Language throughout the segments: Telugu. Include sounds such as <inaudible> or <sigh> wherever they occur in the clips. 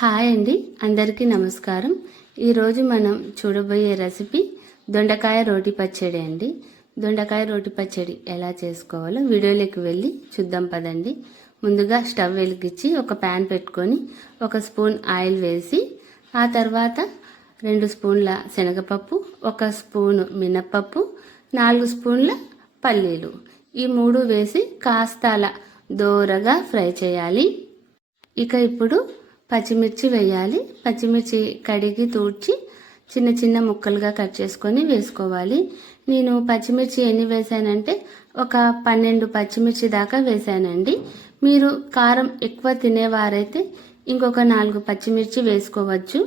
హాయ్ అండి. అందరికీ నమస్కారం. ఈరోజు మనం చూడబోయే రెసిపీ దొండకాయ రోటి పచ్చడి అండి. దొండకాయ రోటి పచ్చడి ఎలా చేసుకోవాలో వీడియోలోకి వెళ్ళి చూద్దాం పదండి. ముందుగా స్టవ్ వెలిగించి ఒక ప్యాన్ పెట్టుకొని ఒక స్పూన్ ఆయిల్ వేసి ఆ తర్వాత రెండు స్పూన్ల శనగపప్పు ఒక స్పూను మినప్పప్పు నాలుగు స్పూన్ల పల్లీలు. ఈ మూడు వేసి కాస్త అలా దోరగా ఫ్రై చేయాలి. ఇక ఇప్పుడు పచ్చిమిర్చి వేయాలి. పచ్చిమిర్చి కడిగి తూడ్చి చిన్న చిన్న ముక్కలుగా కట్ చేసుకొని వేసుకోవాలి. నేను పచ్చిమిర్చి ఎన్ని వేసానంటే ఒక పన్నెండు పచ్చిమిర్చి దాకా వేసానండి. మీరు కారం ఎక్కువ తినేవారైతే ఇంకొక నాలుగు పచ్చిమిర్చి వేసుకోవచ్చు.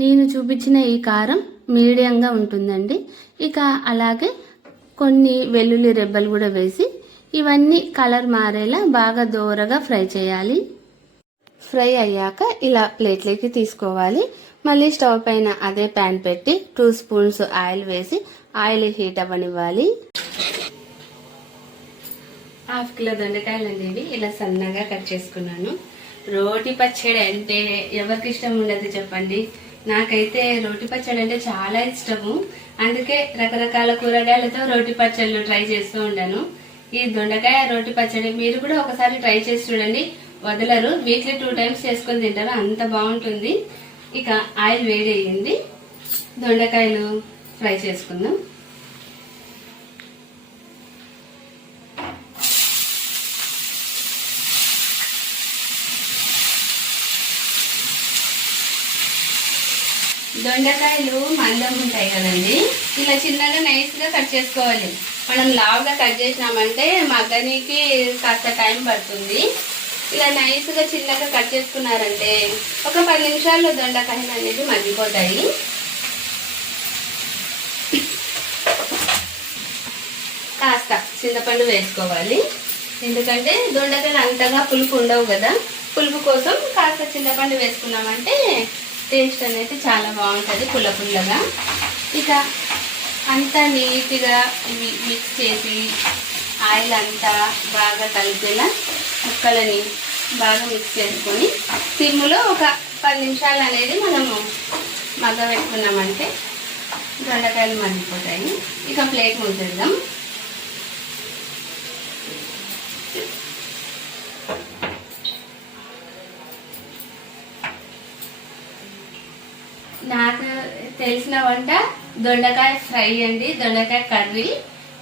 నేను చూపించిన ఈ కారం మీడియంగా ఉంటుందండి. ఇక అలాగే కొన్ని వెల్లుల్లి రెబ్బలు కూడా వేసి ఇవన్నీ కలర్ మారేలా బాగా దోరగా ఫ్రై చేయాలి. ఫ్రై అయ్యాక ఇలా ప్లేట్లోకి తీసుకోవాలి. మళ్ళీ స్టవ్ పైన అదే ప్యాన్ పెట్టి టూ స్పూన్స్ ఆయిల్ వేసి ఆయిల్ హీట్ అవ్వనివ్వాలి. హాఫ్ కిలో దొండకాయలు అనేవి ఇలా సన్నగా కట్ చేసుకున్నాను. రోటి పచ్చడి అంటే ఎవరికి ఇష్టం ఉండదు చెప్పండి. నాకైతే రోటి పచ్చడి అంటే చాలా ఇష్టము. అందుకే రకరకాల కూరగాయలతో రోటి పచ్చళ్ళు ట్రై చేస్తూ ఉంటాను ఈ దొండకాయ రోటి పచ్చడి మీరు కూడా ఒకసారి ట్రై చేసి చూడండి. వదలరు. వీక్లీ టూ టైమ్స్ చేసుకొని తింటారు. అంత బాగుంటుంది. ఇక ఆయిల్ వేడి అయ్యింది దొండకాయలు ఫ్రై చేసుకుందాం. దొండకాయలు మందం ఉంటాయి కదండి. ఇలా చిన్నగా నైస్గా కట్ చేసుకోవాలి. మనం లావుగా కట్ చేసినామంటే మగ్గనికి కాస్త టైం పడుతుంది. ఇలా నైస్గా చిన్నగా కట్ చేసుకున్నారంటే ఒక పది నిమిషాల్లో దొండకాయలు అనేది మగ్గిపోతాయి. కాస్త చింతపండు వేసుకోవాలి. ఎందుకంటే దొండకాయలు అంతగా పులుపు ఉండవు కదా. పులుపు కోసం కాస్త చింతపండు వేసుకున్నామంటే టేస్ట్ అనేది చాలా బాగుంటుంది పుల్ల పుల్లగా. ఇక అంతా నీట్గా మిక్స్ చేసి ఆయిల్ అంతా బాగా కలిపేలా ముక్కలని బాగా మిక్స్ చేసుకొని సిమ్లో ఒక పది నిమిషాలు అనేది మనము మగ్గ పెట్టుకున్నామంటే దొండకాయలు మగ్గిపోతాయి. ఇక ప్లేట్ ముంచేద్దాం నాకు తెలిసిన వంట దొండకాయ ఫ్రై అండి దొండకాయ కర్రీ.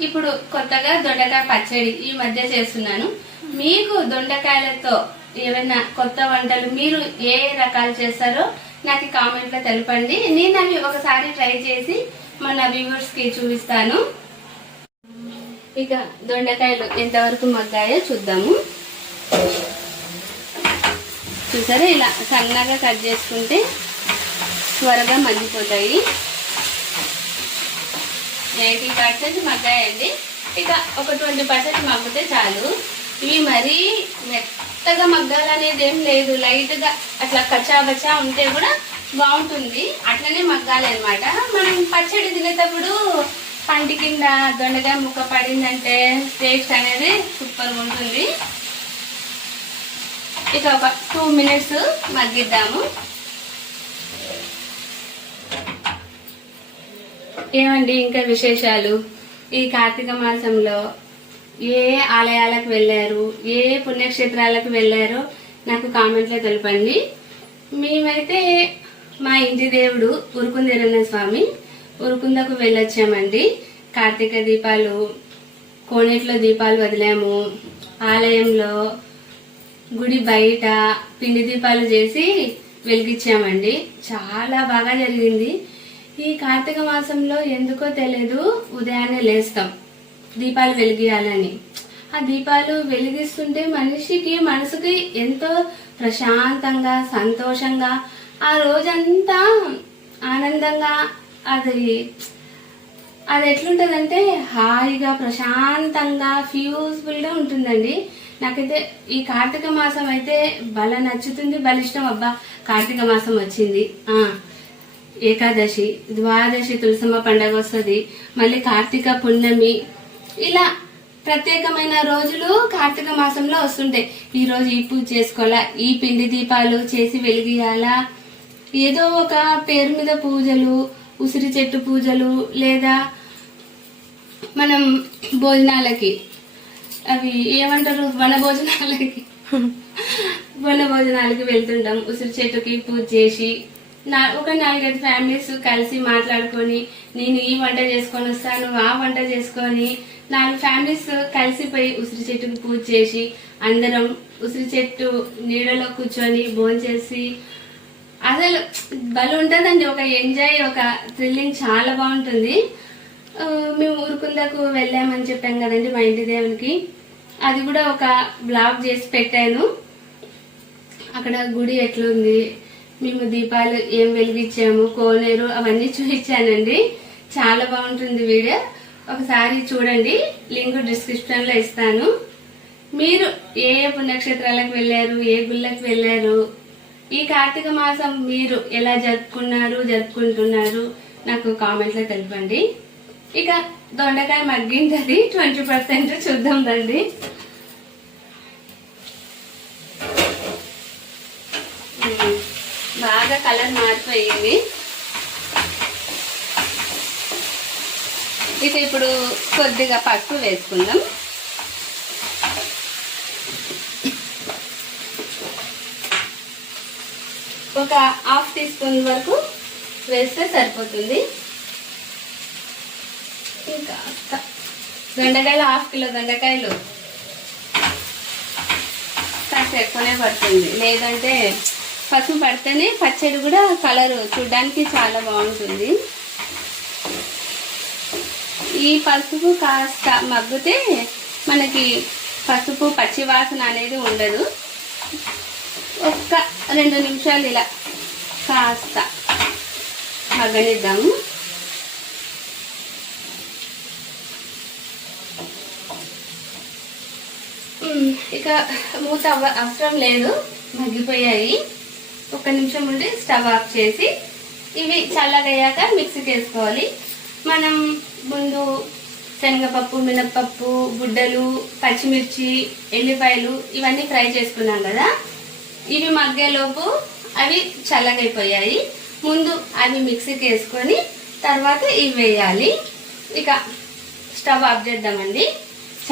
ఇప్పుడు కొత్తగా దొండకాయ పచ్చడి ఈ మధ్య చేస్తున్నాను. మీకు దొండకాయలతో ఏమైనా కొత్త వంటలు మీరు ఏ రకాలు చేస్తారో నాకు కామెంట్లో తెలపండి. నేను అవి ఒకసారి ట్రై చేసి మన వ్యూవర్స్కి చూపిస్తాను. ఇక దొండకాయలు ఎంతవరకు మగ్గాయో చూద్దాము. చూసారా? ఇలా సన్నగా కట్ చేసుకుంటే త్వరగా మగ్గిపోతాయి. ఎయిటీ పర్సెంట్ మగ్గాయండి. ఇక ఒక ట్వంటీ పర్సెంట్ మగ్గితే చాలు. ఇవి మరీ మెత్తగా మగ్గాలనేది ఏం లేదు. లైట్గా అట్లా కచాబచా ఉంటే కూడా బాగుంటుంది. అట్లనే మగ్గాలి అనమాట మనం పచ్చడి తినేటప్పుడు పంటి కింద దొండకాయ ముక్క పడిందంటే టేస్ట్ అనేది సూపర్ ఉంటుంది. ఇక ఒక టూ మినిట్స్ మగ్గిద్దాము. ఏమండి ఇంకా విశేషాలు? ఈ కార్తీక మాసంలో ఏ ఆలయాలకు వెళ్ళారు? ఏ పుణ్యక్షేత్రాలకు వెళ్ళారో నాకు కామెంట్లో తెలపండి. మేమైతే మా ఇంటి దేవుడు ఉరుకుందిరన్న స్వామి. ఉరుకుందకు వెళ్ళొచ్చామండి. కార్తీక దీపాలు కోనేట్లో దీపాలు వదిలాము. ఆలయంలో గుడి బయట పిండి దీపాలు చేసి వెలిగించామండి. చాలా బాగా జరిగింది. ఈ కార్తీక మాసంలో ఎందుకో తెలియదు ఉదయాన్నే లేస్తాం. దీపాలు వెలిగియాలని. ఆ దీపాలు వెలిగిస్తుంటే మనిషికి మనసుకి ఎంతో ప్రశాంతంగా సంతోషంగా ఆ రోజంతా ఆనందంగా అది అది ఎట్లుంటదంటే హాయిగా ప్రశాంతంగా ఫ్యూజ్ఫుల్గా ఉంటుందండి. నాకైతే ఈ కార్తీక మాసం అయితే బల నచ్చుతుంది బలిష్టం అబ్బా కార్తీక మాసం వచ్చింది. ఆ ఏకాదశి ద్వాదశి తులసమ్మ పండగ వస్తుంది. మళ్ళీ కార్తీక పున్నమి ఇలా ప్రత్యేకమైన రోజులు కార్తీక మాసంలో వస్తుంటాయి. ఈ రోజు ఈ పూజ చేసుకోవాలా? ఈ పిండి దీపాలు చేసి వెలిగియాలా? ఏదో ఒక పేరు మీద పూజలు ఉసిరి చెట్టు పూజలు లేదా మనం భోజనాలకి అవి ఏమంటారు? వన భోజనాలకి. <laughs> వన భోజనాలకి వెళ్తుంటాం. ఉసిరి చెట్టుకి పూజ చేసి నా ఒక నాలుగైదు ఫ్యామిలీస్ కలిసి మాట్లాడుకొని నేను ఈ వంట చేసుకొని వస్తాను ఆ వంట చేసుకొని నాలుగు ఫ్యామిలీస్ కలిసిపోయి ఉసిరి చెట్టుకి పూజ చేసి అందరం ఉసిరి చెట్టు నీడలో కూర్చొని భోంచేసి అసలు భలే ఉంటుందండి. ఒక ఎంజాయ్ ఒక థ్రిల్లింగ్ చాలా బాగుంటుంది. మేము ఊరుకుందాకు వెళ్ళామని చెప్పాం కదండి మా ఇంటి దేవునికి. అది కూడా ఒక బ్లాగ్ చేసి పెట్టాను. అక్కడ గుడి ఎట్లుంది మేము దీపాలు ఏం వెలిగించాము కోనేరు అవన్నీ చూపించానండి. చాలా బాగుంటుంది వీడియో. ఒకసారి చూడండి లింక్ డిస్క్రిప్షన్లో ఇస్తాను. మీరు ఏ ఏ పుణ్యక్షేత్రాలకు వెళ్ళారు ఏ గుళ్ళకి వెళ్ళారు ఈ కార్తీక మాసం మీరు ఎలా జరుపుకున్నారు జరుపుకుంటున్నారు నాకు కామెంట్లో తెలపండి. ఇక దొండకాయ మగ్గింటది ట్వంటీ పర్సెంట్ చూద్దాం రండి. ఉమ్, బాగా కలర్ మారిపోయింది. ఇక ఇప్పుడు కొద్దిగా పసుపు వేసుకుందాం. ఒక హాఫ్ టీ స్పూన్ వరకు వేస్తే సరిపోతుంది. ఇంకా దొండకాయలు హాఫ్ కిలో దొండకాయలు. కాస్త ఎక్కువనే పడుతుంది. లేదంటే పసుపు పడితేనే పచ్చడి కూడా కలర్ చూడడానికి చాలా బాగుంటుంది. ఈ పసుపు కాస్త మగ్గితే మనకి పసుపు పచ్చి వాసన అనేది ఉండదు. ఒక్క రెండు నిమిషాలు ఇలా కాస్త మగ్గనిద్దాము. ఇక మూత అవసరం లేదు. మగ్గిపోయాయి. ఒక నిమిషం ఉండి స్టవ్ ఆఫ్ చేసి ఇవి చల్లగయ్యాక మిక్సీకి వేసుకోవాలి మనం ముందు శనగపప్పు మినప్పప్పు గుడ్డలు పచ్చిమిర్చి ఎల్లిపాయలు ఇవన్నీ ఫ్రై చేసుకున్నాం కదా. ఇవి మగ్గేలోపు అవి చల్లగైపోయాయి. ముందు అవి మిక్సీకి వేసుకొని తర్వాత ఇవి వేయాలి. ఇక స్టవ్ ఆఫ్ చేద్దామండి.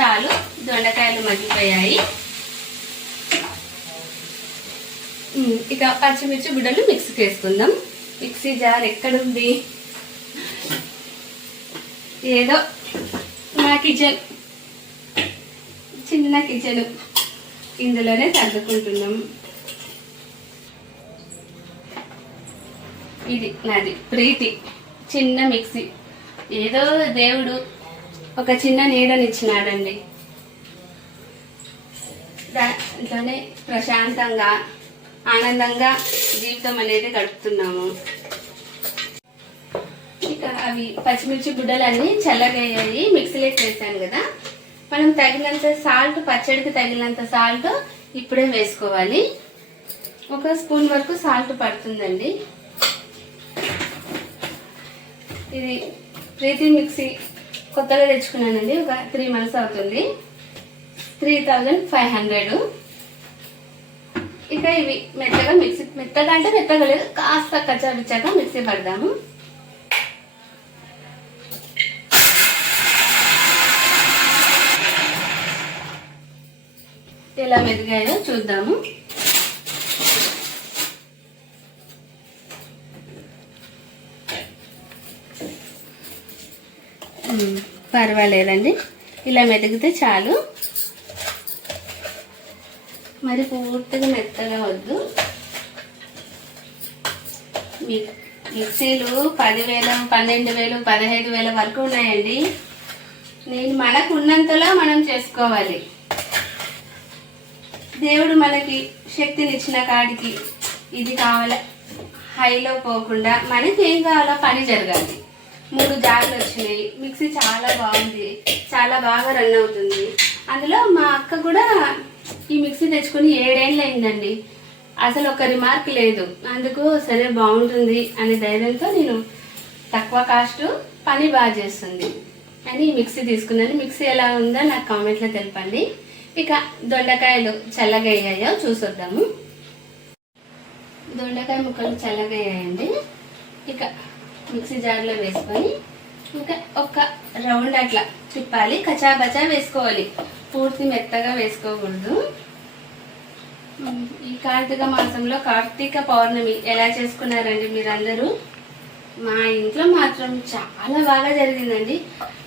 చాలు దొండకాయలు మగ్గిపోయాయి. ఇక పచ్చిమిర్చి గుడ్డలు మిక్సీకి వేసుకుందాం మిక్సీ జార్ ఎక్కడుంది? ఏదో మా కిచెన్. చిన్న కిచెన్. ఇందులోనే సర్దుకుంటున్నాం. ఇది నాది ప్రీతి. చిన్న మిక్సీ. ఏదో దేవుడు ఒక చిన్న నీడనిచ్చినాడండి. దాంట్లోనే ప్రశాంతంగా ఆనందంగా జీవితం అనేది గడుపుతున్నాము. ఇక అవి పచ్చిమిర్చి గుడ్డలన్నీ చల్లగయ్యాయి మిక్సీలోకి వేసాను కదా. మనం తగినంత సాల్ట్ పచ్చడికి తగినంత సాల్ట్ ఇప్పుడే వేసుకోవాలి. ఒక స్పూన్ వరకు సాల్ట్ పడుతుందండి. ఇది ప్రీతి మిక్సీ కొత్తగా తెచ్చుకున్నానండి ఒక త్రీ మంత్స్ అవుతుంది. Three thousand five hundred. ఇక ఇవి మెత్తగా మిక్సీ మెత్తగా అంటే మెత్తగా లేదు కాస్త కచ్చాపిచ్చాక మిక్సీ పడదాము. ఎలా మెదిగాయో చూద్దాము. పర్వాలేదండి. ఇలా మెదిగితే చాలు. మరి పూర్తిగా మెత్తగా వద్దు. మిక్సీలు పదివేల పన్నెండు వేలు పదహైదు వేల వరకు ఉన్నాయండి. నేను మనకు ఉన్నంతలో మనం చేసుకోవాలి. దేవుడు మనకి శక్తినిచ్చిన కాడికి ఇది కావాలి? హైలో పోకుండా మనకి ఏం కావాలో? పని జరగాలి. మూడు జార్లు వచ్చినాయి. మిక్సీ చాలా బాగుంది. చాలా బాగా రన్ అవుతుంది. అందులో మా అక్క కూడా ఈ మిక్సీ తెచ్చుకుని ఏడేళ్ళు అయిందండి అసలు ఒక రిమార్క్ లేదు. అందుకు సరే బాగుంటుంది అనే ధైర్యంతో నేను తక్కువ కాస్ట్ పని బాగా చేస్తుంది అని మిక్సీ తీసుకున్నాను. మిక్సీ ఎలా ఉందో నాకు కామెంట్లో తెలపండి. ఇక దొండకాయలు చల్లగా అయ్యాయో చూసొద్దాము. దొండకాయ ముక్కలు చల్లగా అయ్యాయండి ఇక మిక్సీ జార్లో వేసుకొని ఇంకా ఒక రౌండ్ అట్లా తిప్పాలి. కచాబచా వేసుకోవాలి. పూర్తి మెత్తగా వేసుకోకూడదు. ఈ కార్తీక మాసంలో కార్తీక పౌర్ణమి ఎలా చేసుకున్నారండి మీరందరూ? మా ఇంట్లో మాత్రం చాలా బాగా జరిగిందండి.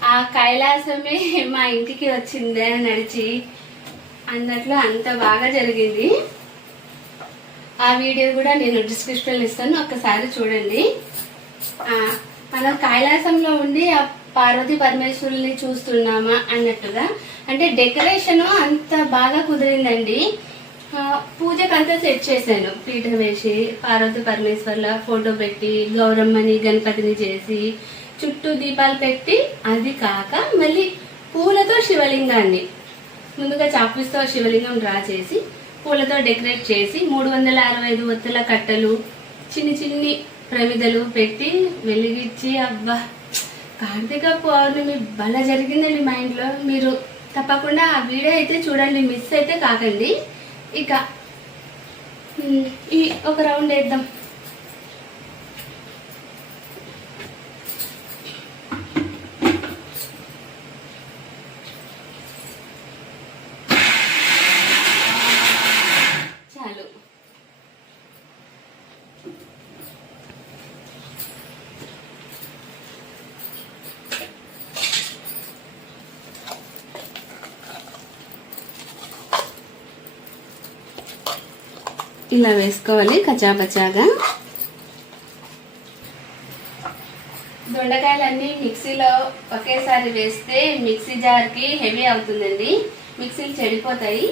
ఆ కైలాసమే <laughs> మా ఇంటికి వచ్చిందే అని నడిచి అన్నట్లు అంత బాగా జరిగింది. ఆ వీడియో కూడా నేను డిస్క్రిప్షన్లో ఇస్తాను ఒక్కసారి చూడండి. మనం కైలాసంలో ఉండి ఆ పార్వతి పరమేశ్వరుల్ని చూస్తున్నామా అన్నట్టుగా అంటే డెకరేషన్ అంత బాగా కుదిరిందండి. పూజకు అంతా సెట్ చేశాను. పీఠం వేసి పార్వతి పరమేశ్వర్ల ఫోటో పెట్టి గౌరమ్మని గణపతిని చేసి చుట్టూ దీపాలు పెట్టి అది కాక మళ్ళీ పూలతో శివలింగాన్ని ముందుగా చాపిస్తో శివలింగం డ్రా చేసి పూలతో డెకరేట్ చేసి మూడు వందల అరవై ఐదు ఒత్తుల కట్టలు చిన్ని చిన్ని ప్రమిదలు పెట్టి వెలిగించి అబ్బా! కార్తీక పౌర్ణమి బల జరిగిందండి మా ఇంట్లో మీరు తప్పకుండా ఆ వీడియో అయితే చూడండి మిస్ అయితే కాకండి. ఇక ఈ ఒక రౌండ్ వేద్దాం చాలు ఇలా వేసుకోవాలి కచాపచాగా దొండకాయలన్నీ మిక్సీలో ఒకేసారి వేస్తే మిక్సీ జార్కి హెవీ అవుతుందండి. మిక్సీలు చెడిపోతాయి.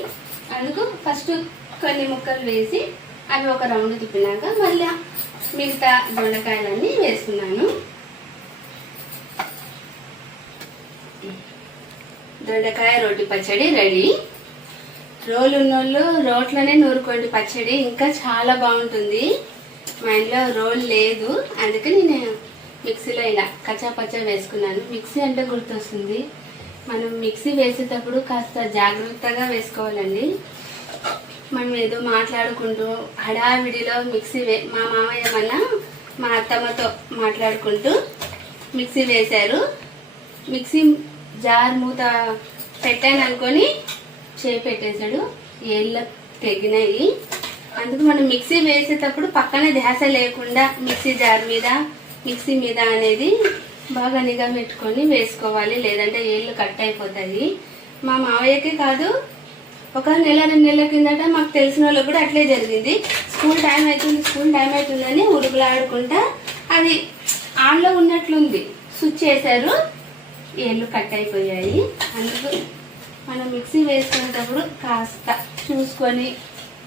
అందుకు ఫస్ట్ కొన్ని ముక్కలు వేసి అవి ఒక రౌండ్ తిప్పినాక మళ్ళీ మిగతా దొండకాయలన్నీ వేసుకున్నాను. దొండకాయ రోటి పచ్చడి రెడీ. రోలు ఉన్నోళ్ళు రోట్లోనే నూరుకోండి పచ్చడి. ఇంకా చాలా బాగుంటుంది. మా ఇంట్లో రోల్ లేదు. అందుకని నేను మిక్సీలో ఇలా కచ్చా పచ్చా వేసుకున్నాను. మిక్సీ అంటే గుర్తొస్తుంది. మనం మిక్సీ వేసేటప్పుడు కాస్త జాగ్రత్తగా వేసుకోవాలండి. మనం ఏదో మాట్లాడుకుంటూ హడావిడిలో మిక్సీ వే మా మామయ్య మన మా అత్తమ్మతో మాట్లాడుకుంటూ మిక్సీ వేశారు. మిక్సీ జార్ మూత పెట్టాను అనుకొని చేయి పెట్టేశాడు ఏళ్ళ తెగినాయి. అందుకు మనం మిక్సీ వేసేటప్పుడు పక్కన ధ్యాస లేకుండా మిక్సీ జార్ మీద మిక్సీ మీద అనేది బాగా నిఘా పెట్టుకొని వేసుకోవాలి. లేదంటే ఏళ్ళు కట్ అయిపోతాయి. మా మావయ్యకి కాదు ఒక నెల రెండు నెలల కిందట మాకు తెలిసిన వాళ్ళకి కూడా అట్లే జరిగింది. స్కూల్ టైం అవుతుంది స్కూల్ టైం అవుతుందని ఉరుకులాడుకుంటా అది ఆన్లో ఉన్నట్లుంది. స్విచ్ చేశారు. ఏళ్ళు కట్ అయిపోయాయి. అందుకు మనం మిక్సీ వేసుకునేటప్పుడు కాస్త చూసుకొని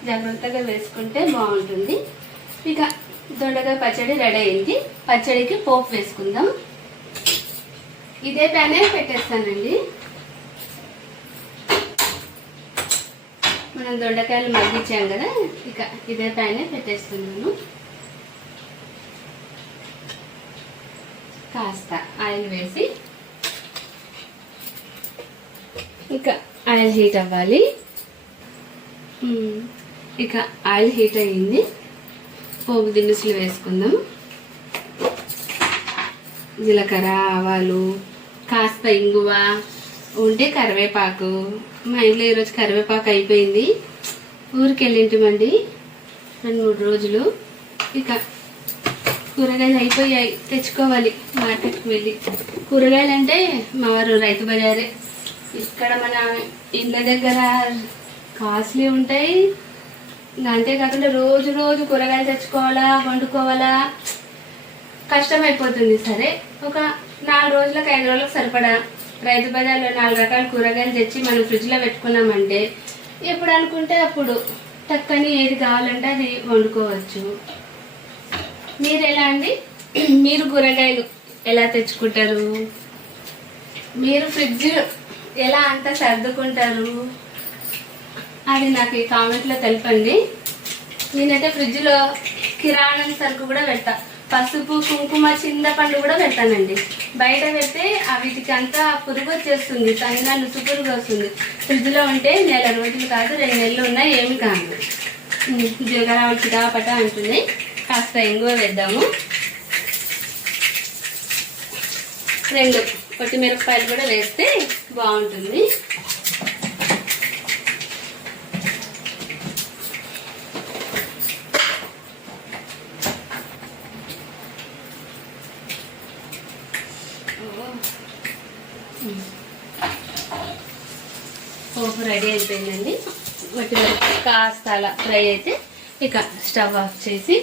జాగ్రత్తగా వేసుకుంటే బాగుంటుంది. ఇక దొండకాయ పచ్చడి రెడీ అయింది. పచ్చడికి పోపు వేసుకుందాం. ఇదే ప్యానే పెట్టేస్తానండి. మనం దొండకాయలు మగ్గించాం కదా ఇక ఇదే ప్యానే పెట్టేస్తున్నాను. కాస్త ఆయిల్ వేసి ఇక ఆయిల్ హీట్ అవ్వాలి. ఇక ఆయిల్ హీట్ అయ్యింది. పోపు దినుసులు వేసుకుందాం. జీలకర్ర ఆవాలు కాస్త ఇంగువ ఉంటే కరివేపాకు. మా ఇంట్లో ఈరోజు కరివేపాకు అయిపోయింది. ఊరికి వెళ్ళింటామండి రెండు మూడు రోజులు. ఇక కూరగాయలు అయిపోయాయి. తెచ్చుకోవాలి మార్కెట్కి వెళ్ళి. కూరగాయలు అంటే మా వారు రైతు బజారే. ఇక్కడ మన ఇళ్ళ దగ్గర కాస్ట్లీ ఉంటాయి. అంతేకాకుండా రోజు రోజు కూరగాయలు తెచ్చుకోవాలా వండుకోవాలా కష్టం అయిపోతుంది సరే ఒక నాలుగు రోజులకు ఐదు రోజులకు సరిపడా రైతు బజార్లో నాలుగు రకాల కూరగాయలు తెచ్చి మనం ఫ్రిడ్జ్లో పెట్టుకున్నామంటే ఎప్పుడు అనుకుంటే అప్పుడు టక్కని ఏది కావాలంటే అది వండుకోవచ్చు. మీరు ఎలా అండి? మీరు కూరగాయలు ఎలా తెచ్చుకుంటారు? మీరు ఫ్రిడ్జ్ ఎలా అంతా సర్దుకుంటారు? అది నాకు ఈ కామెంట్లో తెలపండి. నేనైతే ఫ్రిడ్జ్లో కిరాణం సరుకు కూడా పెడతా పసుపు కుంకుమ చింతపండు కూడా పెడతానండి బయట పెడితే వీటికి అంతా పురుగు వచ్చేస్తుంది. సన్న నుసు పురుగు వస్తుంది. ఫ్రిడ్జ్లో ఉంటే నెల రోజులు కాదు రెండు నెలలు ఉన్నా ఏమి కాదు. జీలకర్ర చిటాపట అంటుంది. కాస్త ఎంగువ వేద్దాము. రెండు మిరపకాయలు కూడా వేస్తే బాగుంటుంది. పోపు రెడీ అయిపోయిందండి. వాటి కాస్త అలా ఫ్రై అయితే ఇక స్టవ్ ఆఫ్ చేసి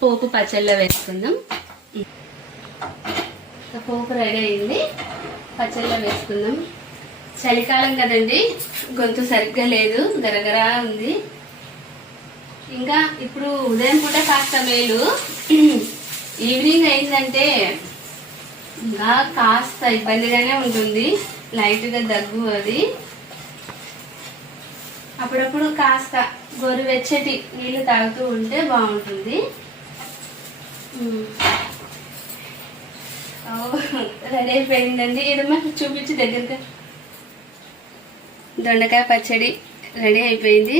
పోపు పచ్చళ్ళ వేసుకుందాం. పోపు రెడీ అయింది. పచ్చళ్ళ వేసుకుందాం. చలికాలం కదండి గొంతు సరిగ్గా లేదు గరగరా ఉంది. ఇంకా ఇప్పుడు ఉదయం పూట కాస్త మేలు. ఈవినింగ్ అయిందంటే ఇంకా కాస్త ఇబ్బందిగానే ఉంటుంది. లైట్గా దగ్గు అది. అప్పుడప్పుడు కాస్త గోరువెచ్చటి నీళ్ళు తాగుతూ ఉంటే బాగుంటుంది. రెడీ అయిపోయిందండి. ఏదమ్మా చూపించి దగ్గరగా దొండకాయ పచ్చడి రెడీ అయిపోయింది.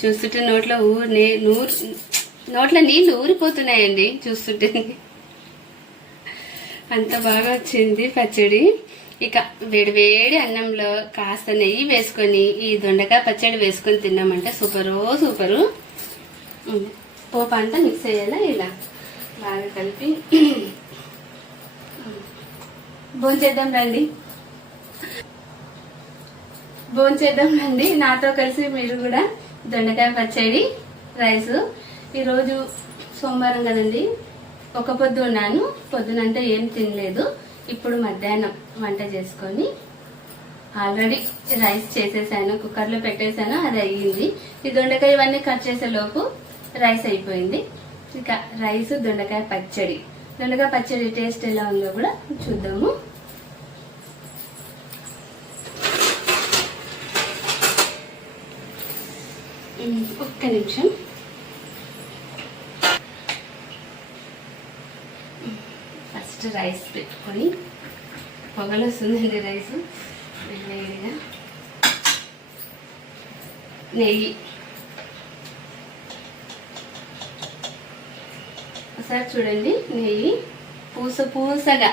చూస్తుంటే నోట్లో ఊరినే నూరు నోట్లో నీళ్ళు ఊరిపోతున్నాయండి చూస్తుంటే. అంత బాగా వచ్చింది పచ్చడి. ఇక వేడివేడి అన్నంలో కాస్త నెయ్యి వేసుకొని ఈ దొండకాయ పచ్చడి వేసుకొని తిన్నామంటే సూపరు సూపరు. పోపు అంతా మిక్స్ అయ్యేలా ఇలా బాగా కలిపి భోంచేద్దాం రండి. భోంచేద్దాం రండి. నాతో కలిసి మీరు కూడా దొండకాయ పచ్చడి రైస్. ఈరోజు సోమవారం కదండి. ఒక పొద్దు ఉన్నాను. పొద్దునంతా ఏం తినలేదు. ఇప్పుడు మధ్యాహ్నం వంట చేసుకొని ఆల్రెడీ రైస్ చేసేసాను కుక్కర్లో పెట్టేశాను అది అయ్యింది. ఈ దొండకాయ ఇవన్నీ కట్ చేసే లోపు రైస్ అయిపోయింది. ఇక రైస్ దొండకాయ పచ్చడి. దొండకాయ పచ్చడి టేస్ట్ ఎలా ఉందో కూడా చూద్దాము. ఒక్క నిమిషం. ఫస్ట్ రైస్ పెట్టుకొని పొగలు వస్తుందండి రైస్ వేడిగా నెయ్యి. ఒకసారి చూడండి నెయ్యి పూస పూసగా.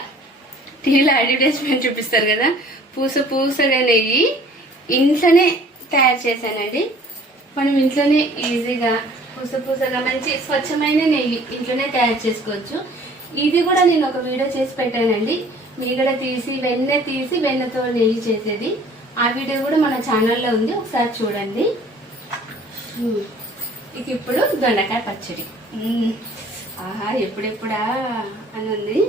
టీవీలో అడ్వర్టైజ్మెంట్ చూపిస్తారు కదా పూస పూసగా నెయ్యి ఇంట్లోనే తయారు చేశానండి. మనం ఇంట్లోనే ఈజీగా పూస పూసగా మంచి స్వచ్ఛమైన నెయ్యి ఇంట్లోనే తయారు చేసుకోవచ్చు. ఇది కూడా నేను ఒక వీడియో చేసి పెట్టానండి. మీగడ తీసి వెన్న తీసి వెన్నతో నెయ్యి చేసేది. ఆ వీడియో కూడా మన ఛానల్లో ఉంది. ఒకసారి చూడండి. ఇక ఇప్పుడు దొండకాయ పచ్చడి. ఆహా ఎప్పుడెప్పుడా అని ఉంది.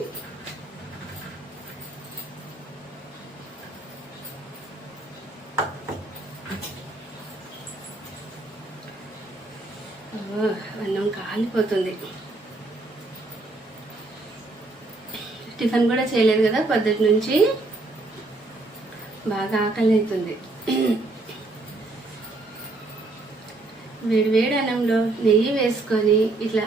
ఓ, అన్నం కాలిపోతుంది. టిఫిన్ కూడా చేయలేదు కదా పొద్దుటి నుంచి. బాగా ఆకలి అవుతుంది. వేడి వేడి అన్నంలో నెయ్యి వేసుకొని ఇట్లా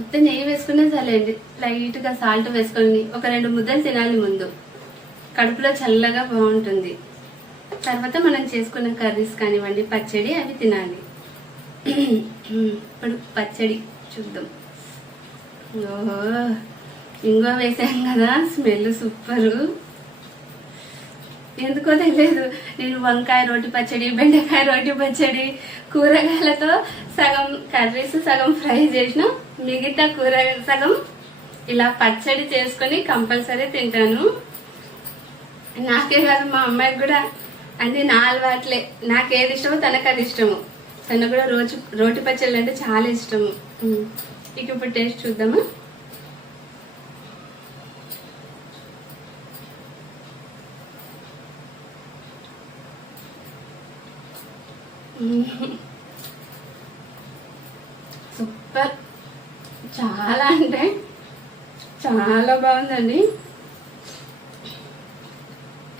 ఉత్త నెయ్యి వేసుకునే చాలండి లైట్గా సాల్ట్ వేసుకొని ఒక రెండు ముద్దలు తినాలి ముందు. కడుపులో చల్లగా బాగుంటుంది. తర్వాత మనం చేసుకున్న కర్రీస్ కానివ్వండి పచ్చడి అవి తినాలి. ఇప్పుడు పచ్చడి చూద్దాం. ఓహో ఇంగో వేసాం కదా స్మెల్ సూపరు. ఎందుకో తెలియదు నేను వంకాయ రోటి పచ్చడి బెండకాయ రోటి పచ్చడి కూరగాయలతో సగం కర్రీస్ సగం ఫ్రై చేసిన మిగతా కూరగాయలు సగం ఇలా పచ్చడి చేసుకొని కంపల్సరీ తింటాను. నాకే కాదు మా అమ్మాయికి కూడా అన్ని నా అలవాట్లే. నాకేది ఇష్టమో తనకు అది ఇష్టము. తనకు కూడా రోజు రోటి పచ్చళ్ళు అంటే చాలా ఇష్టము. ఇక ఇప్పుడు టేస్ట్ చూద్దామా? సూపర్. చాలా అంటే చాలా బాగుందండి.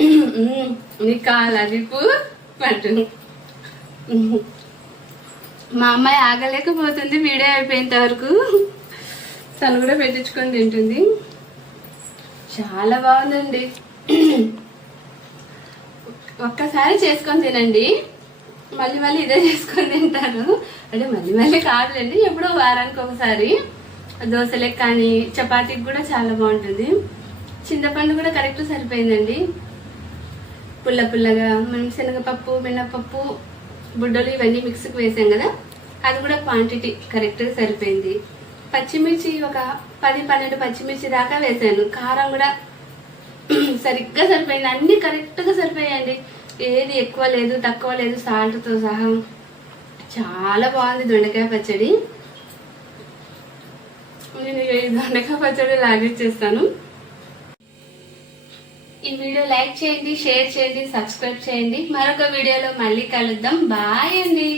మ్మ్. నీకు కావాలా పట్టు. మా అమ్మాయి ఆగలేకపోతుంది వీడియో అయిపోయేంత వరకు. తను కూడా పెట్టించుకొని తింటుంది. చాలా బాగుందండి. ఒక్కసారి చేసుకొని తినండి. మళ్ళీ మళ్ళీ ఇదే చేసుకొని తింటారు. అంటే మళ్ళీ మళ్ళీ కాదులేండి ఎప్పుడో వారానికి ఒకసారి దోశలకు కానీ చపాతీకి కూడా చాలా బాగుంటుంది. చింతపండు కూడా కరెక్ట్ సరిపోయిందండి. పుల్ల పుల్లగా మనం శనగపప్పు మినపప్పు బుడ్డలు ఇవన్నీ మిక్స్కి వేసాం కదా అది కూడా క్వాంటిటీ కరెక్ట్గా సరిపోయింది. పచ్చిమిర్చి ఒక పది పన్నెండు పచ్చిమిర్చి దాకా వేసాను. కారం కూడా <clears throat> సరిగ్గా సరిపోయింది అన్ని కరెక్ట్గా సరిపోయాయండి. ఏది ఎక్కువ లేదు తక్కువ లేదు సాల్ట్తో సహా చాలా బాగుంది దొండకాయ పచ్చడి. నేను ఈ దొండకాయ పచ్చడి లాగిచ్చేస్తాను ఈ వీడియో లైక్ చేయండి షేర్ చేయండి సబ్స్క్రైబ్ చేయండి. మరొక వీడియోలో మళ్ళీ కలుద్దాం. బాయ్ అండి.